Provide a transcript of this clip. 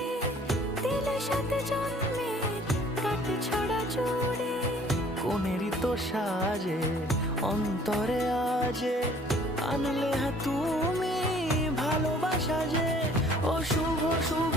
জুড়ে, দিলে সাথে জন্মের কাট ছড়া জুড়ে। কোনেরই তো সাজে অন্তরে আজে আনলে হ্যাঁ তুমি ভালোবাসা যে। ও শুভ শুভ